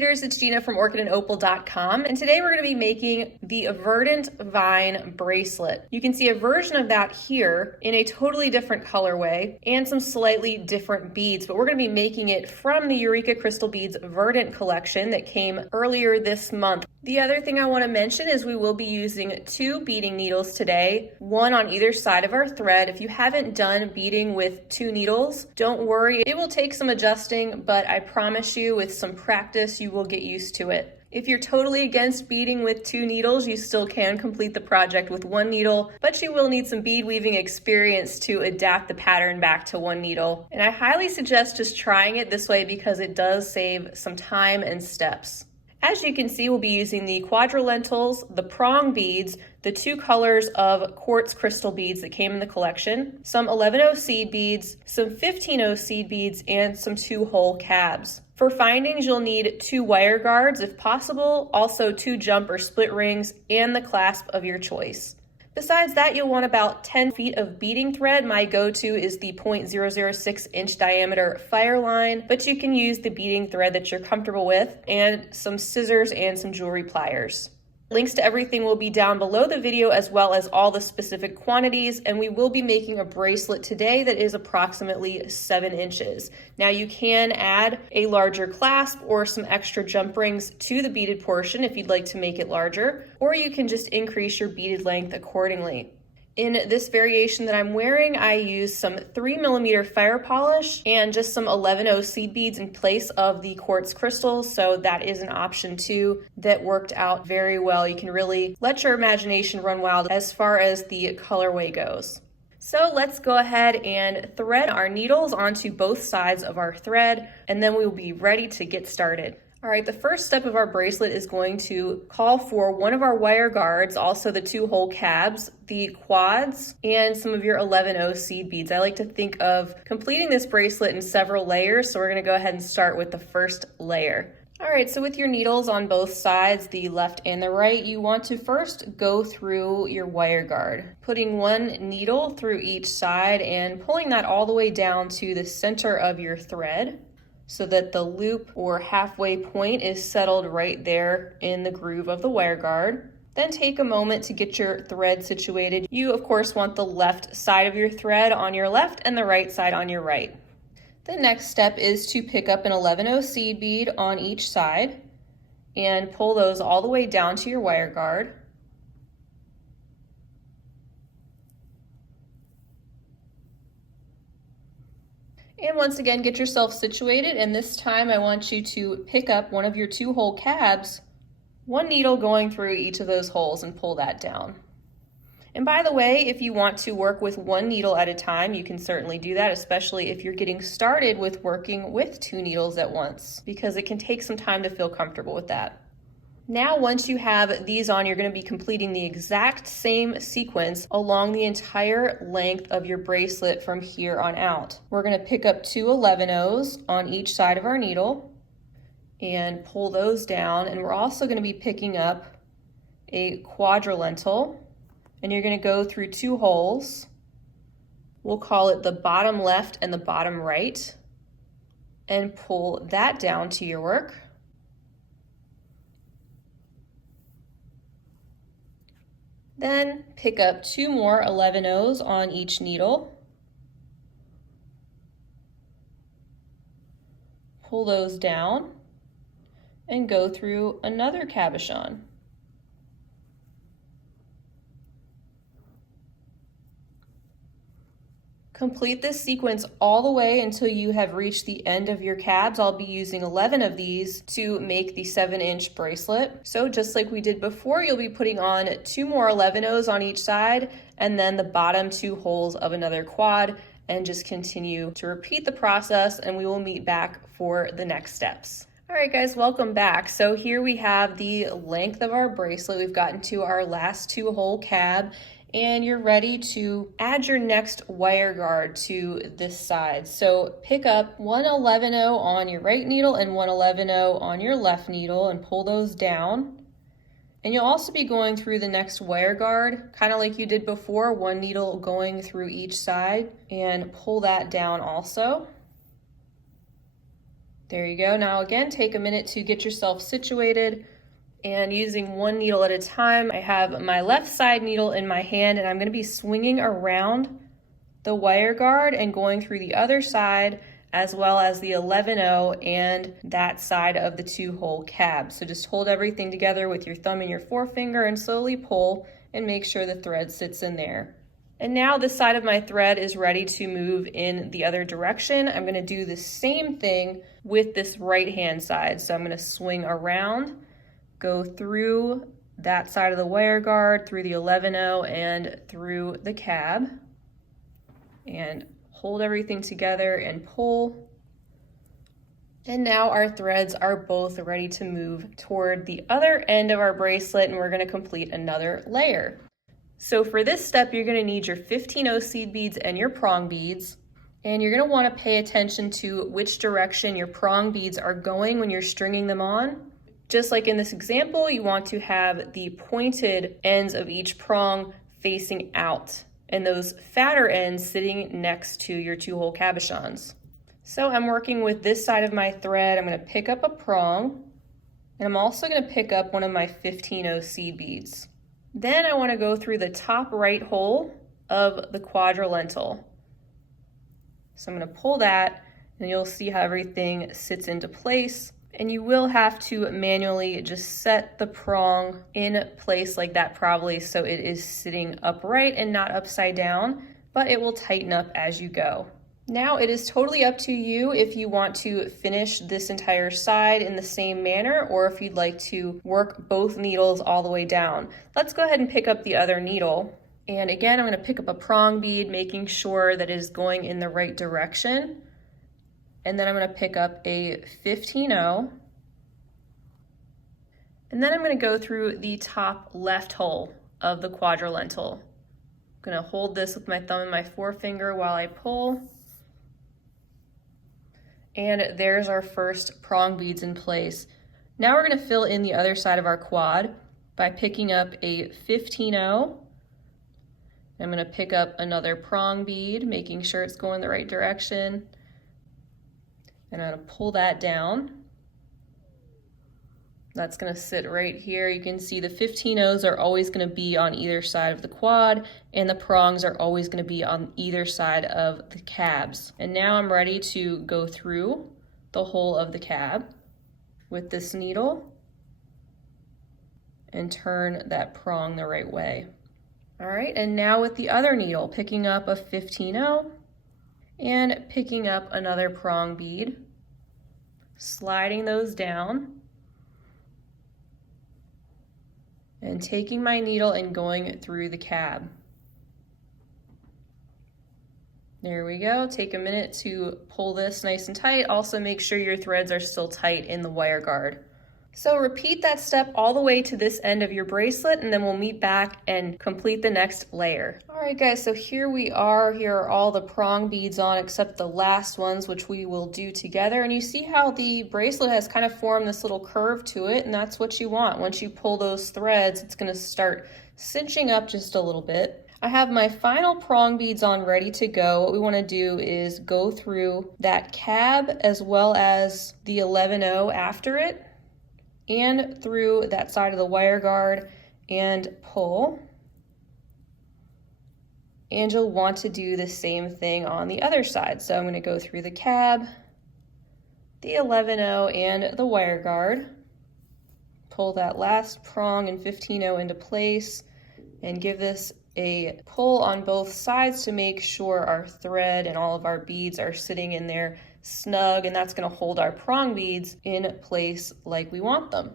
beaders, it's Gina from orchidandopal.com, and today we're going to be making the Verdant Vine bracelet. You can see a version of that here in a totally different colorway and some slightly different beads, but we're going to be making it from the Eureka Crystal Beads Verdant collection that came earlier this month. The other thing I want to mention is we will be using 2 beading needles today, one on either side of our thread. If you haven't done beading with 2 needles, don't worry, it will take some adjusting, but I promise you with some practice you will get used to it. If you're totally against beading with 2 needles, you still can complete the project with 1 needle, but you will need some bead weaving experience to adapt the pattern back to 1 needle. And I highly suggest just trying it this way because it does save some time and steps. As you can see, we'll be using the QuadraLentils, the Prong Beads, the 2 colors of Quartz crystal beads that came in the collection, some 11-0 seed beads, some 15-0 seed beads, and some 2-hole cabs. For findings, you'll need 2 wire guards if possible, also 2 jump or split rings, and the clasp of your choice. Besides that, you'll want about 10 feet of beading thread. My go-to is the 0.006 inch diameter Fireline, but you can use the beading thread that you're comfortable with, and some scissors and some jewelry pliers. Links to everything will be down below the video, as well as all the specific quantities, and we will be making a bracelet today that is approximately 7 inches. Now you can add a larger clasp or some extra jump rings to the beaded portion if you'd like to make it larger, or you can just increase your beaded length accordingly. In this variation that I'm wearing, I used some 3mm fire polish and just some 11-0 seed beads in place of the quartz crystals, so that is an option too that worked out very well. You can really let your imagination run wild as far as the colorway goes. So let's go ahead and thread our needles onto both sides of our thread, and then we will be ready to get started. All right, the first step of our bracelet is going to call for one of our wire guards, also the 2-hole cabs, the quads, and some of your 11-0 seed beads. I like to think of completing this bracelet in several layers, so we're gonna go ahead and start with the first layer. All right, so with your needles on both sides, the left and the right, you want to first go through your wire guard, putting 1 needle through each side and pulling that all the way down to the center of your thread, so that the loop or halfway point is settled right there in the groove of the wire guard. Then take a moment to get your thread situated. You, of course, want the left side of your thread on your left and the right side on your right. The next step is to pick up an 11-0 seed bead on each side and pull those all the way down to your wire guard. And once again, get yourself situated, and this time I want you to pick up one of your 2-hole cabs, 1 needle going through each of those holes, and pull that down. And by the way, if you want to work with 1 needle at a time, you can certainly do that, especially if you're getting started with working with 2 needles at once, because it can take some time to feel comfortable with that. Now, once you have these on, you're going to be completing the exact same sequence along the entire length of your bracelet from here on out. We're going to pick up 2 11-0s on each side of our needle and pull those down. And we're also going to be picking up a QuadraLentil, and you're going to go through 2 holes. We'll call it the bottom left and the bottom right, and pull that down to your work. Then pick up 2 more 11-0s on each needle. Pull those down and go through another cabochon. Complete this sequence all the way until you have reached the end of your cabs. I'll be using 11 of these to make the 7-inch bracelet. So just like we did before, you'll be putting on 2 more 11-0s on each side and then the bottom 2 holes of another quad, and just continue to repeat the process, and we will meet back for the next steps. All right, guys, welcome back. So here we have the length of our bracelet. We've gotten to our last 2-hole cab, and you're ready to add your next wire guard to this side. So pick up 1 11-0 on your right needle and 1 11-0 on your left needle and pull those down. And you'll also be going through the next wire guard, kind of like you did before, 1 needle going through each side, and pull that down also. There you go. Now again, take a minute to get yourself situated, and using one needle at a time, I have my left side needle in my hand and I'm going to be swinging around the wire guard and going through the other side, as well as the 11-0 and that side of the 2-hole cab. So just hold everything together with your thumb and your forefinger and slowly pull and make sure the thread sits in there. And now this side of my thread is ready to move in the other direction. I'm going to do the same thing with this right hand side. So I'm going to swing around, go through that side of the wire guard, through the 11-0 and through the cab, and hold everything together and pull. And now our threads are both ready to move toward the other end of our bracelet, and we're going to complete another layer. So for this step, you're going to need your 15-0 seed beads and your prong beads, and you're going to want to pay attention to which direction your prong beads are going when you're stringing them on. Just like in this example, you want to have the pointed ends of each prong facing out and those fatter ends sitting next to your 2-hole cabochons. So I'm working with this side of my thread. I'm going to pick up a prong, and I'm also going to pick up one of my 15-0 seed beads. Then I want to go through the top right hole of the QuadraLentil. So I'm going to pull that, and you'll see how everything sits into place. And you will have to manually just set the prong in place like that, probably so it is sitting upright and not upside down, but it will tighten up as you go. Now it is totally up to you if you want to finish this entire side in the same manner or if you'd like to work both needles all the way down. Let's go ahead and pick up the other needle. And again, I'm going to pick up a prong bead, making sure that it is going in the right direction. And then I'm going to pick up a 15-0. And then I'm going to go through the top left hole of the QuadraLentil. I'm going to hold this with my thumb and my forefinger while I pull. And there's our first prong beads in place. Now we're going to fill in the other side of our quad by picking up a 15-0. I'm going to pick up another prong bead, making sure it's going the right direction. And I'm going to pull that down. That's going to sit right here. You can see the 15-0s are always going to be on either side of the quad, and the prongs are always going to be on either side of the cabs. And now I'm ready to go through the whole of the cab with this needle and turn that prong the right way. All right, and now with the other needle, picking up a 15-0 and picking up another prong bead, sliding those down, and taking my needle and going through the cab. There we go. Take a minute to pull this nice and tight. Also make sure your threads are still tight in the wire guard. So repeat that step all the way to this end of your bracelet, and then we'll meet back and complete the next layer. All right guys, so here we are. Here are all the prong beads on except the last ones, which we will do together. And you see how the bracelet has kind of formed this little curve to it, and that's what you want. Once you pull those threads, it's going to start cinching up just a little bit. I have my final prong beads on ready to go. What we want to do is go through that cab as well as the 11-0 after it, and through that side of the wire guard and pull. And you'll want to do the same thing on the other side. So I'm going to go through the cab, the 11-0 and the wire guard, pull that last prong and 15-0 into place, and give this a pull on both sides to make sure our thread and all of our beads are sitting in there snug, and that's going to hold our prong beads in place like we want them.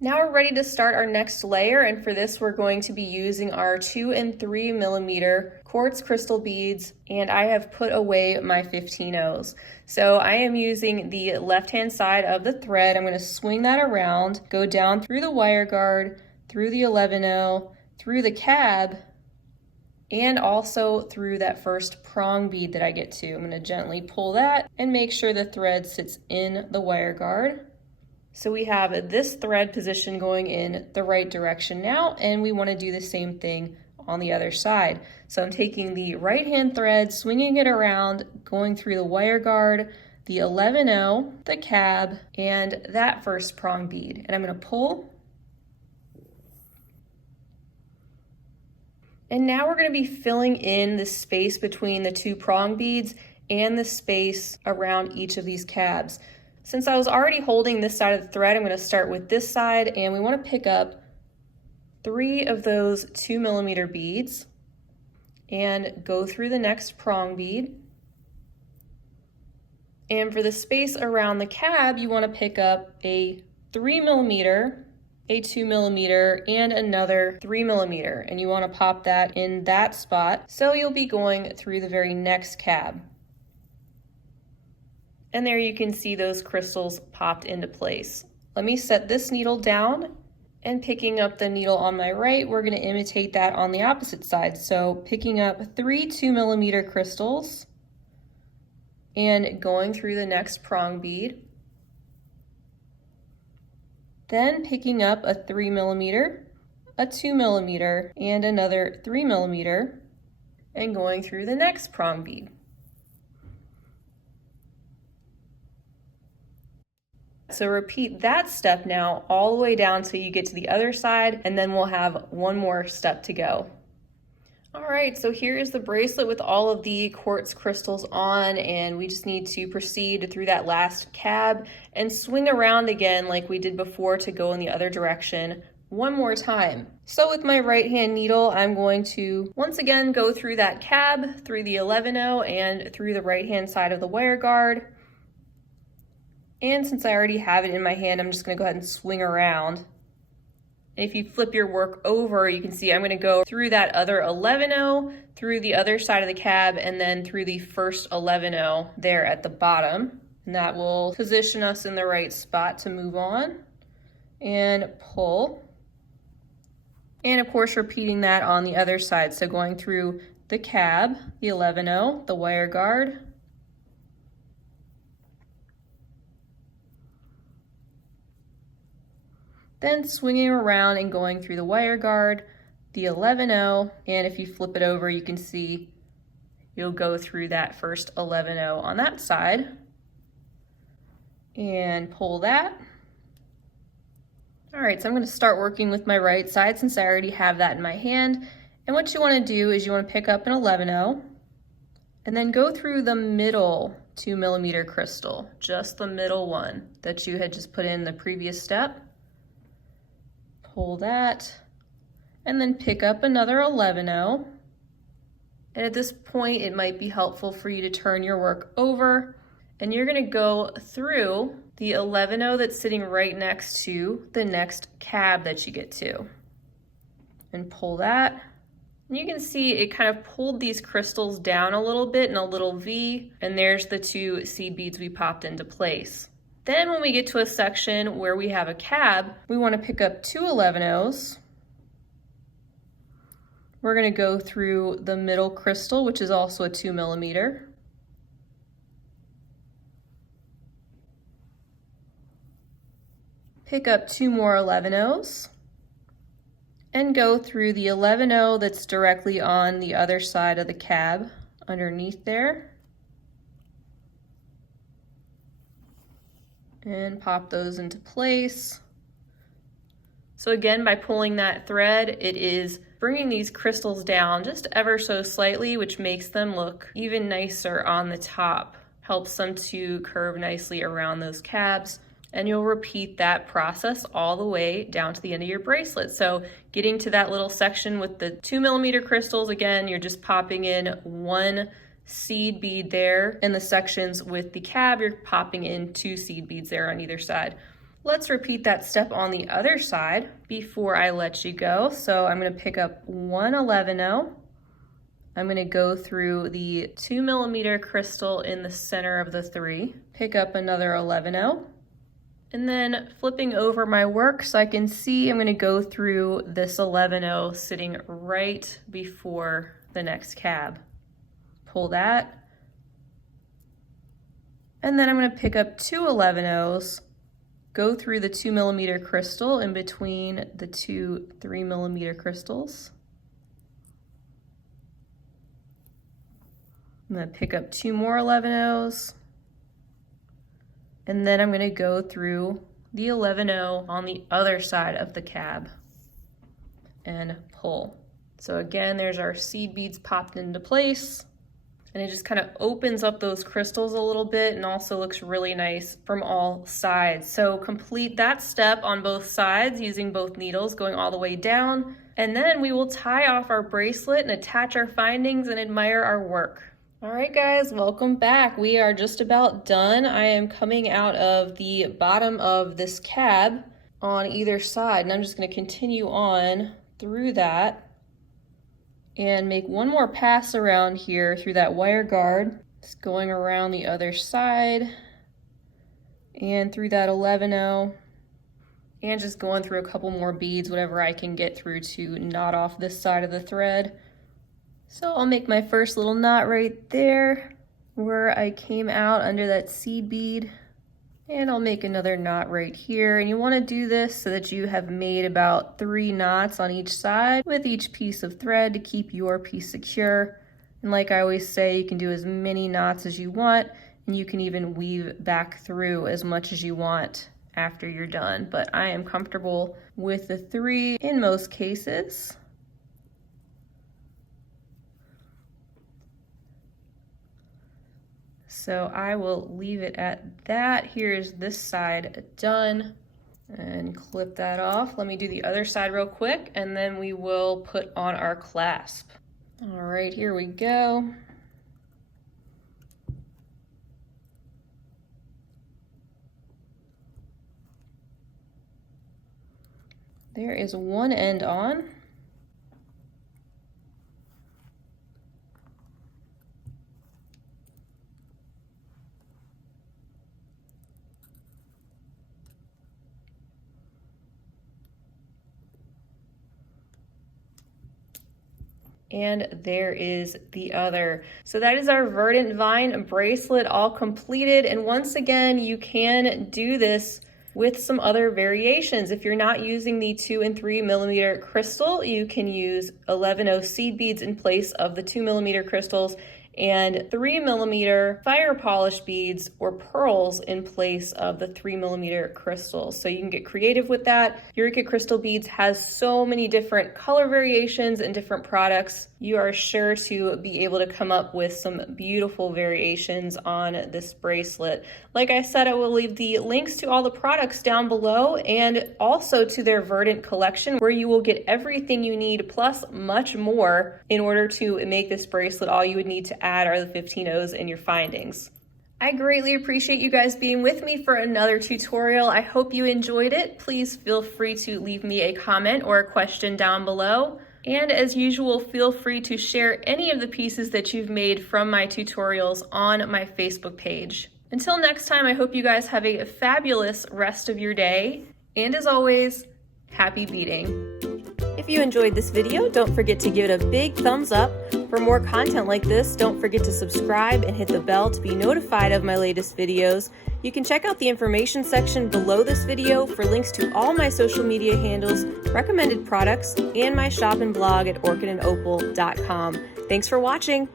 Now we're ready to start our next layer, and for this we're going to be using our 2 and 3 millimeter quartz crystal beads, and I have put away my 15-0s. So I am using the left hand side of the thread. I'm going to swing that around, go down through the wire guard, through the 11-0, through the cab, and also through that first prong bead that I get to. I'm going to gently pull that and make sure the thread sits in the wire guard. So we have this thread position going in the right direction now, and we want to do the same thing on the other side. So I'm taking the right hand thread, swinging it around, going through the wire guard, the 11-0, the cab, and that first prong bead. And I'm going to pull. And now we're going to be filling in the space between the two prong beads and the space around each of these cabs. Since I was already holding this side of the thread, I'm going to start with this side, and we want to pick up 3 of those 2mm beads and go through the next prong bead. And for the space around the cab, you want to pick up a 3mm, a 2mm, and another 3mm, and you want to pop that in that spot, so you'll be going through the very next cab. And there you can see those crystals popped into place. Let me set this needle down, and picking up the needle on my right, we're going to imitate that on the opposite side. So picking up 3 2mm crystals and going through the next prong bead. Then picking up a 3mm, a 2mm, and another 3mm, and going through the next prong bead. So repeat that step now all the way down till you get to the other side, and then we'll have one more step to go. All right, so here is the bracelet with all of the quartz crystals on, and we just need to proceed through that last cab and swing around again like we did before to go in the other direction one more time. So with my right hand needle, I'm going to once again go through that cab, through the 11-0, and through the right hand side of the wire guard. And since I already have it in my hand, I'm just going to go ahead and swing around. And if you flip your work over, you can see I'm going to go through that other 11-0, through the other side of the cab, and then through the first 11-0 there at the bottom. And that will position us in the right spot to move on and pull. And of course, repeating that on the other side. So going through the cab, the 11-0, the wire guard, then swinging around and going through the wire guard, the 11-0, and if you flip it over, you can see you'll go through that first 11-0 on that side, and pull that. All right, so I'm going to start working with my right side since I already have that in my hand, and what you want to do is you want to pick up an 11-0, and then go through the middle 2mm crystal, just the middle one that you had just put in the previous step. Pull that, and then pick up another 11-0. And at this point, it might be helpful for you to turn your work over, and you're going to go through the 11-0 that's sitting right next to the next cab that you get to. And pull that. And you can see it kind of pulled these crystals down a little bit in a little V, and there's the 2 seed beads we popped into place. Then when we get to a section where we have a cab, we want to pick up 2 11-0s. We're going to go through the middle crystal, which is also a 2mm. Pick up 2 more 11-0s and go through the 11-0 that's directly on the other side of the cab underneath there. And pop those into place. So again, by pulling that thread, it is bringing these crystals down just ever so slightly, which makes them look even nicer on the top. Helps them to curve nicely around those cabs. And you'll repeat that process all the way down to the end of your bracelet. So getting to that little section with the 2mm crystals, again, you're just popping in 1 seed bead there. In the sections with the cab, you're popping in 2 seed beads there on either side. Let's repeat that step on the other side before I let you go. So I'm going to pick up 1 11-0. I'm going to go through the 2mm crystal in the center of the 3, pick up another 11-0, and then flipping over my work so I can see I'm going to go through this 11-0 sitting right before the next cab. Pull that, and then I'm going to pick up 2 11-0s, go through the 2mm crystal in between the 2 3mm crystals. I'm going to pick up 2 more 11-0s, And then I'm going to go through the 11-0 on the other side of the cab and pull. So again, there's our seed beads popped into place, and it just kind of opens up those crystals a little bit and also looks really nice from all sides. So complete that step on both sides using both needles going all the way down, and then we will tie off our bracelet and attach our findings and admire our work. All right guys, welcome back. We are just about done. I am coming out of the bottom of this cab on either side, and I'm just going to continue on through that and make one more pass around here through that wire guard. Just going around the other side and through that 11-0, and just going through a couple more beads, whatever I can get through to knot off this side of the thread. So I'll make my first little knot right there where I came out under that seed bead, and I'll make another knot right here. And you want to do this so that you have made about 3 knots on each side with each piece of thread to keep your piece secure. And like I always say, you can do as many knots as you want, and you can even weave back through as much as you want after you're done. But I am comfortable with the 3 in most cases. So I will leave it at that. Here's this side done, and clip that off. Let me do the other side real quick, and then we will put on our clasp. All right, here we go. There is one end on. And there is the other. So that is our Verdant Vine bracelet all completed. And once again, you can do this with some other variations. If you're not using the 2 and 3 millimeter crystal, you can use 11-0 seed beads in place of the 2 millimeter crystals, and 3 millimeter fire polish beads or pearls in place of the 3 millimeter crystals. So you can get creative with that. Eureka Crystal Beads has so many different color variations and different products. You are sure to be able to come up with some beautiful variations on this bracelet. Like I said, I will leave the links to all the products down below, and also to their Verdant collection, where you will get everything you need plus much more in order to make this bracelet. All you would need to add are the 15 O's in your findings. I greatly appreciate you guys being with me for another tutorial. I hope you enjoyed it. Please feel free to leave me a comment or a question down below. And as usual, feel free to share any of the pieces that you've made from my tutorials on my Facebook page. Until next time, I hope you guys have a fabulous rest of your day. And as always, happy beading. If you enjoyed this video, don't forget to give it a big thumbs up. For more content like this, don't forget to subscribe and hit the bell to be notified of my latest videos. You can check out the information section below this video for links to all my social media handles, recommended products, and my shop and blog at orchidandopal.com. Thanks for watching.